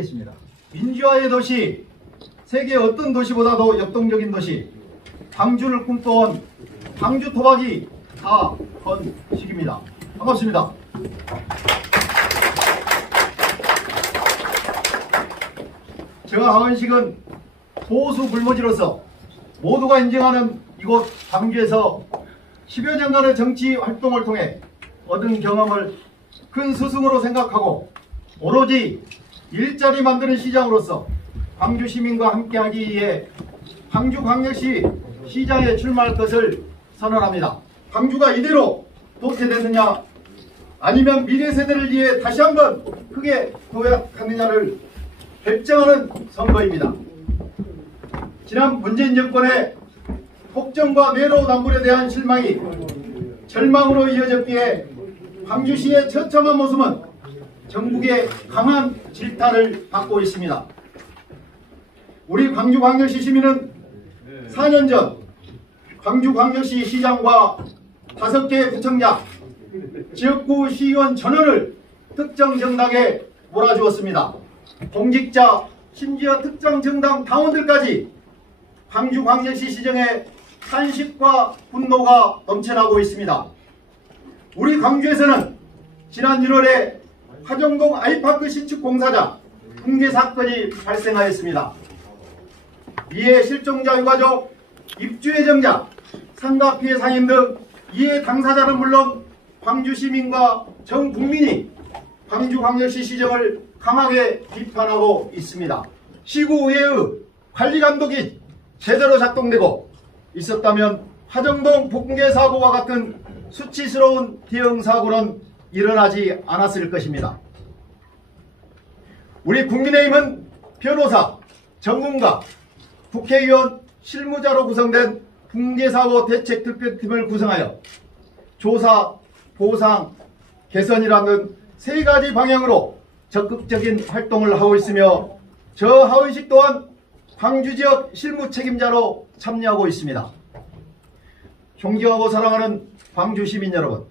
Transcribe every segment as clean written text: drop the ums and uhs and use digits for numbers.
드리겠습니다. 민주화의 도시, 세계 어떤 도시보다도 역동적인 도시, 광주를 꿈꿔온 광주 토박이 하헌식입니다. 반갑습니다. 제가 하헌식은 보수 불모지로서 모두가 인정하는 이곳 광주에서 10여 년간의 정치 활동을 통해 얻은 경험을 큰 스승으로 생각하고 오로지 일자리 만드는 시장으로서 광주 시민과 함께하기 위해 광주광역시 시장에 출마할 것을 선언합니다. 광주가 이대로 도태되느냐 아니면 미래 세대를 위해 다시 한번 크게 도약하느냐를 결정하는 선거입니다. 지난 문재인 정권의 폭정과 내로남불에 대한 실망이 절망으로 이어졌기에 광주시의 처참한 모습은 전국의 강한 질타를 받고 있습니다. 우리 광주광역시 시민은 4년 전 광주광역시 시장과 5개의 구청장, 지역구 시의원 전원을 특정 정당에 몰아주었습니다. 공직자, 심지어 특정 정당 당원들까지 광주광역시 시정에 탄식과 분노가 넘쳐나고 있습니다. 우리 광주에서는 지난 1월에 화정동 아이파크 신축 공사장 붕괴 사건이 발생하였습니다. 이에 실종자 유가족, 입주 예정자, 상가 피해 상인 등 이에 당사자는 물론 광주 시민과 전 국민이 광주광역시 시정을 강하게 비판하고 있습니다. 시구의회의 관리감독이 제대로 작동되고 있었다면 화정동 붕괴 사고와 같은 수치스러운 대형 사고는 일어나지 않았을 것입니다. 우리 국민의힘은 변호사, 전문가, 국회의원, 실무자로 구성된 붕괴사고 대책특별팀을 구성하여 조사, 보상, 개선이라는 3가지 방향으로 적극적인 활동을 하고 있으며 저 하헌식 또한 광주지역 실무 책임자로 참여하고 있습니다. 존경하고 사랑하는 광주 시민 여러분,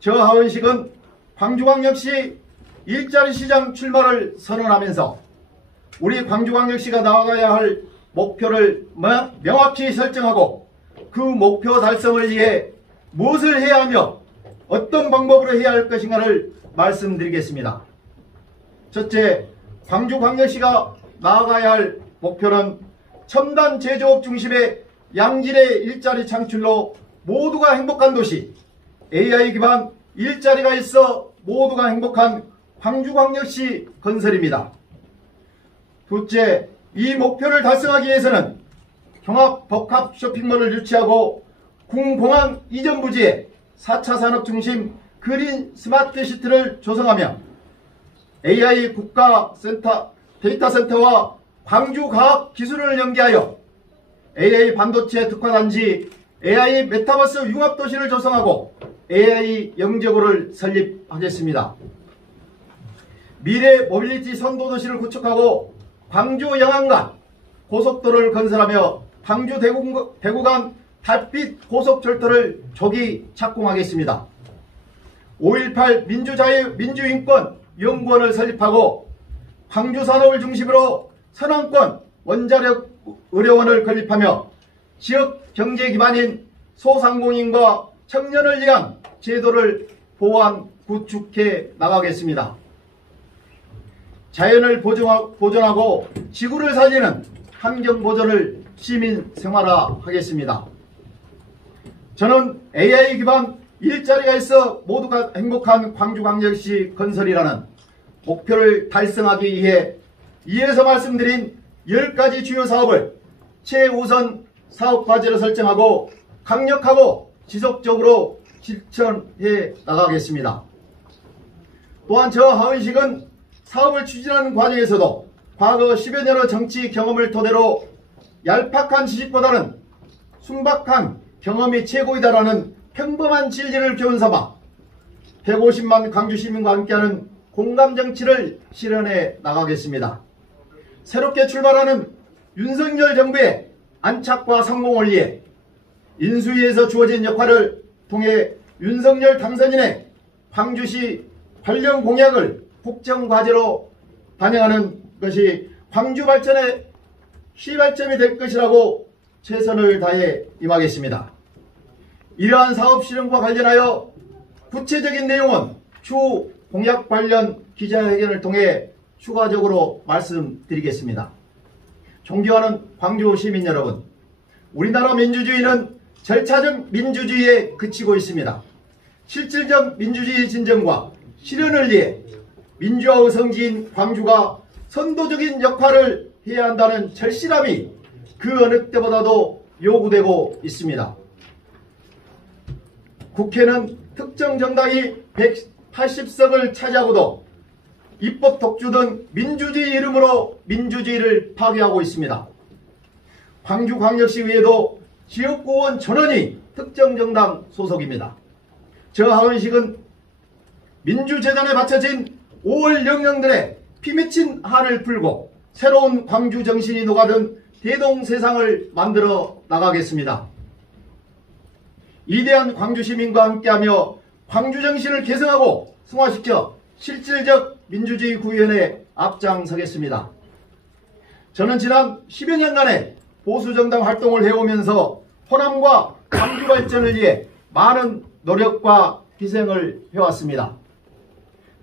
저 하헌식은 광주광역시 일자리 시장 출마를 선언하면서 우리 광주광역시가 나아가야 할 목표를 명확히 설정하고 그 목표 달성을 위해 무엇을 해야 하며 어떤 방법으로 해야 할 것인가를 말씀드리겠습니다. 첫째, 광주광역시가 나아가야 할 목표는 첨단 제조업 중심의 양질의 일자리 창출로 모두가 행복한 도시, AI 기반 일자리가 있어 모두가 행복한 광주광역시 건설입니다. 둘째, 이 목표를 달성하기 위해서는 종합 복합 쇼핑몰을 유치하고 궁공항 이전 부지에 4차 산업 중심 그린 스마트 시티를 조성하며 AI 국가센터 데이터 센터와 광주과학기술을 연계하여 AI 반도체 특화단지, AI 메타버스 융합도시를 조성하고 AI 영재고를 설립하겠습니다. 미래 모빌리티 선도도시를 구축하고 광주 영안간 고속도로를 건설하며 광주 대구 간 달빛 고속철도를 조기 착공하겠습니다. 5.18 민주인권 연구원을 설립하고 광주산업을 중심으로 선왕권 원자력 의료원을 건립하며 지역 경제 기반인 소상공인과 청년을 위한 제도를 보완 구축해 나가겠습니다. 자연을 보존하고 지구를 살리는 환경 보존을 시민 생활화하겠습니다. 저는 AI 기반 일자리가 있어 모두가 행복한 광주광역시 건설이라는 목표를 달성하기 위해 이에서 말씀드린 10가지 주요 사업을 최우선 사업 과제로 설정하고 강력하고 지속적으로 실천해 나가겠습니다. 또한 저 하헌식은 사업을 추진하는 과정에서도 과거 10여 년의 정치 경험을 토대로 얄팍한 지식보다는 순박한 경험이 최고이다라는 평범한 진리를 교훈삼아 150만 광주 시민과 함께하는 공감정치를 실현해 나가겠습니다. 새롭게 출발하는 윤석열 정부의 안착과 성공을 위해 인수위에서 주어진 역할을 통해 윤석열 당선인의 광주시 관련 공약을 국정과제로 반영하는 것이 광주 발전의 시발점이 될 것이라고 최선을 다해 임하겠습니다. 이러한 사업 실현과 관련하여 구체적인 내용은 추후 공약 관련 기자회견을 통해 추가적으로 말씀드리겠습니다. 존경하는 광주 시민 여러분, 우리나라 민주주의는 절차적 민주주의에 그치고 있습니다. 실질적 민주주의 진정과 실현을 위해 민주화의 성지인 광주가 선도적인 역할을 해야 한다는 절실함이 그 어느 때보다도 요구되고 있습니다. 국회는 특정 정당이 180석을 차지하고도 입법 독주 등 민주주의 이름으로 민주주의를 파괴하고 있습니다. 광주광역시의회도 지역구원 전원이 특정 정당 소속입니다. 저 하원식은 민주재단에 바쳐진 5월 영령들의 피맺힌 한을 풀고 새로운 광주 정신이 녹아든 대동세상을 만들어 나가겠습니다. 이대한 광주 시민과 함께하며 광주 정신을 개성하고 승화시켜 실질적 민주주의 구현에 앞장서겠습니다. 저는 지난 10여 년간의 보수정당 활동을 해오면서 호남과 광주 발전을 위해 많은 노력과 희생을 해왔습니다.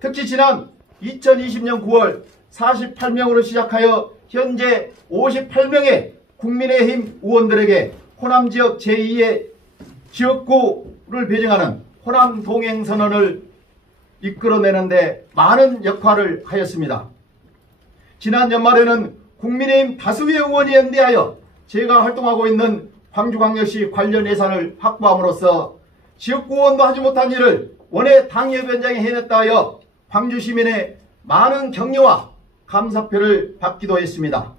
특히 지난 2020년 9월 48명으로 시작하여 현재 58명의 국민의힘 의원들에게 호남지역 제2의 지역구를 배정하는 호남 동행선언을 이끌어내는 데 많은 역할을 하였습니다. 지난 연말에는 국민의힘 다수의 의원이 연대하여 제가 활동하고 있는 광주광역시 관련 예산을 확보함으로써 지역구원도 하지 못한 일을 원외 당협위원장이 해냈다 하여 광주 시민의 많은 격려와 감사표를 받기도 했습니다.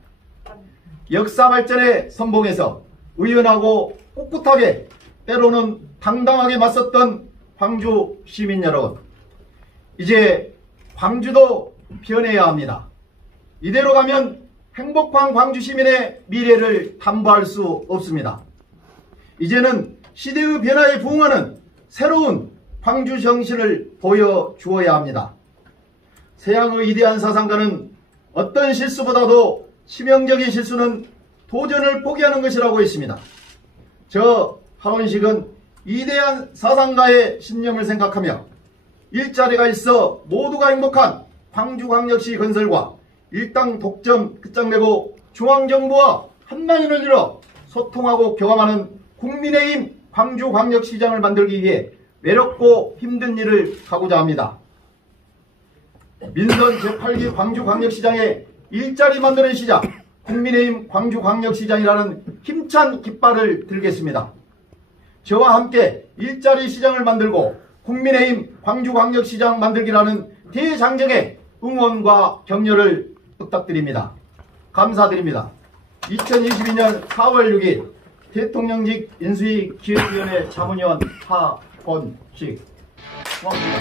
역사 발전의 선봉에서 의연하고 꿋꿋하게 때로는 당당하게 맞섰던 광주 시민 여러분, 이제 광주도 변해야 합니다. 이대로 가면 행복한 광주 시민의 미래를 담보할 수 없습니다. 이제는 시대의 변화에 부응하는 새로운 광주 정신을 보여주어야 합니다. 서양의 위대한 사상가는 어떤 실수보다도 치명적인 실수는 도전을 포기하는 것이라고 했습니다. 저 하원식은 위대한 사상가의 신념을 생각하며 일자리가 있어 모두가 행복한 광주광역시 건설과 일당 독점 끝장내고 중앙정부와 한라인을 이뤄 소통하고 교감하는 국민의힘 광주광역시장을 만들기 위해 외롭고 힘든 일을 하고자 합니다. 민선 제8기 광주광역시장의 일자리 만드는 시장, 국민의힘 광주광역시장이라는 힘찬 깃발을 들겠습니다. 저와 함께 일자리 시장을 만들고 국민의힘 광주광역시장 만들기라는 대장정의 응원과 격려를 부탁드립니다. 감사드립니다. 2022년 4월 6일 대통령직 인수위 기획위원회 자문위원 하원식. 고맙습니다.